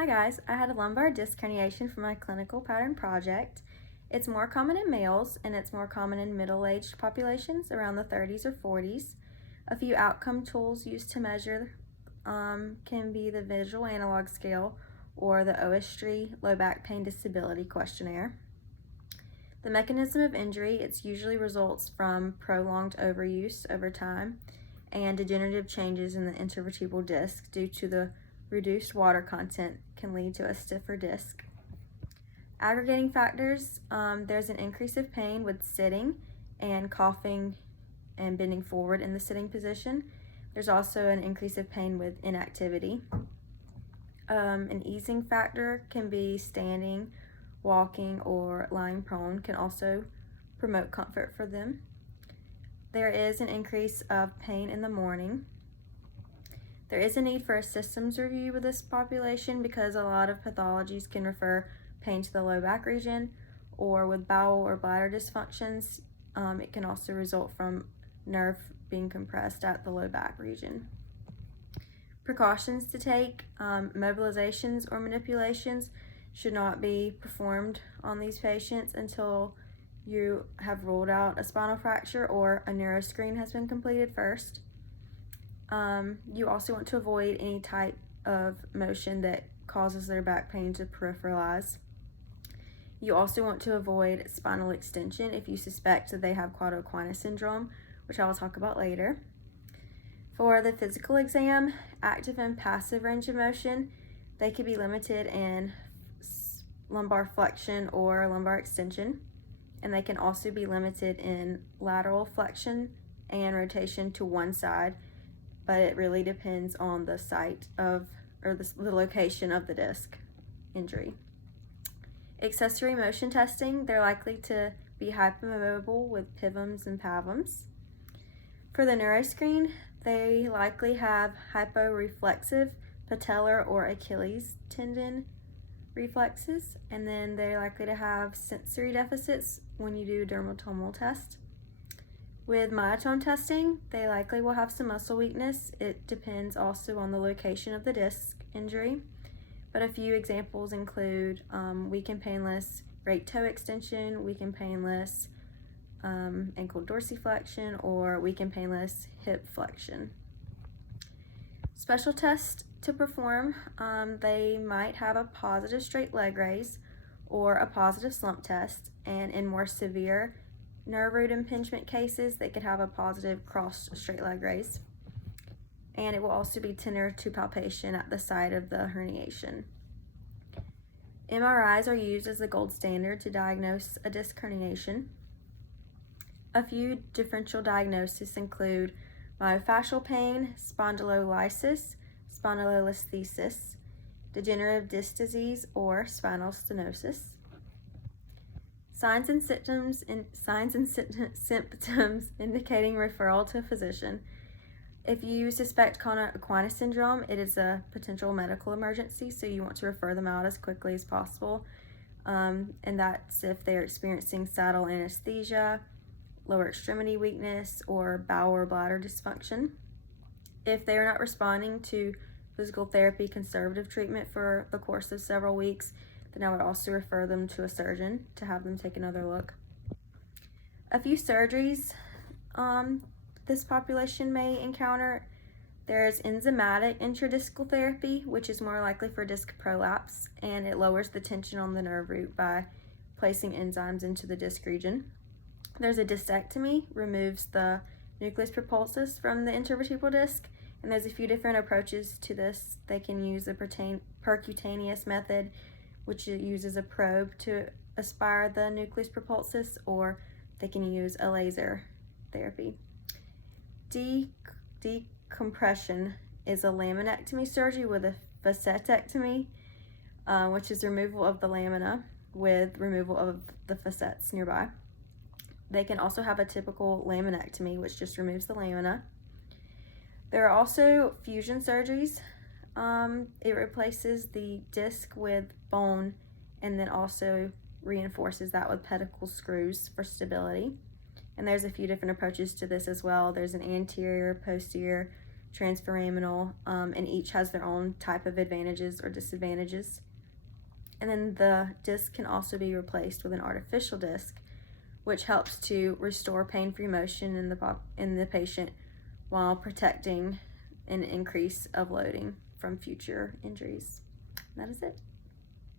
Hi guys, I had a lumbar disc herniation for my clinical pattern project. It's more common in males and it's more common in middle-aged populations around the 30s or 40s. A few outcome tools used to measure can be the Visual Analog Scale or the OSTRI Low Back Pain Disability Questionnaire. The mechanism of injury, it usually results from prolonged overuse over time and degenerative changes in the intervertebral disc due to the reduced water content can lead to a stiffer disc. Aggregating factors, there's an increase of pain with sitting and coughing and bending forward in the sitting position. There's also an increase of pain with inactivity. An easing factor can be standing, walking, or lying prone can also promote comfort for them. There is an increase of pain in the morning. There is a need for a systems review with this population because a lot of pathologies can refer pain to the low back region, or with bowel or bladder dysfunctions, it can also result from nerve being compressed at the low back region. Precautions to take, mobilizations or manipulations should not be performed on these patients until you have ruled out a spinal fracture or a neuroscreen has been completed first. You also want to avoid any type of motion that causes their back pain to peripheralize. You also want to avoid spinal extension if you suspect that they have quad equina syndrome, which I will talk about later. For the physical exam, active and passive range of motion, they could be limited in lumbar flexion or lumbar extension, and they can also be limited in lateral flexion and rotation to one side, but it really depends on the site of, or the location of the disc injury. Accessory motion testing, they're likely to be hypomobile with PIVMs and PAVMs. For the neuroscreen, they likely have hyporeflexive patellar or Achilles tendon reflexes, and then they're likely to have sensory deficits when you do dermatomal test. With myotone testing, they likely will have some muscle weakness. It depends also on the location of the disc injury, but a few examples include weak and painless great toe extension, weak and painless ankle dorsiflexion, or weak and painless hip flexion. Special tests to perform, they might have a positive straight leg raise or a positive slump test, and in more severe nerve root impingement cases, they could have a positive crossed straight leg raise. And it will also be tender to palpation at the site of the herniation. MRIs are used as the gold standard to diagnose a disc herniation. A few differential diagnoses include myofascial pain, spondylolysis, spondylolisthesis, degenerative disc disease, or spinal stenosis. Signs and symptoms indicating referral to a physician. If you suspect quad equina syndrome, it is a potential medical emergency, so you want to refer them out as quickly as possible. And that's if they're experiencing saddle anesthesia, lower extremity weakness, or bowel or bladder dysfunction. If they are not responding to physical therapy conservative treatment for the course of several weeks, then I would also refer them to a surgeon to have them take another look. A few surgeries this population may encounter. There's enzymatic intradiscal therapy, which is more likely for disc prolapse, and it lowers the tension on the nerve root by placing enzymes into the disc region. There's a discectomy, removes the nucleus propulsus from the intervertebral disc, and there's a few different approaches to this. They can use a percutaneous method, which uses a probe to aspire the nucleus propulsus, or they can use a laser therapy. Decompression is a laminectomy surgery with a facetectomy, which is removal of the lamina with removal of the facets nearby. They can also have a typical laminectomy, which just removes the lamina. There are also fusion surgeries. It replaces the disc with bone and then also reinforces that with pedicle screws for stability. And there's a few different approaches to this as well. There's an anterior, posterior, transforaminal, and each has their own type of advantages or disadvantages. And then the disc can also be replaced with an artificial disc, which helps to restore pain-free motion in the patient while protecting an increase of loading from future injuries. And that is it.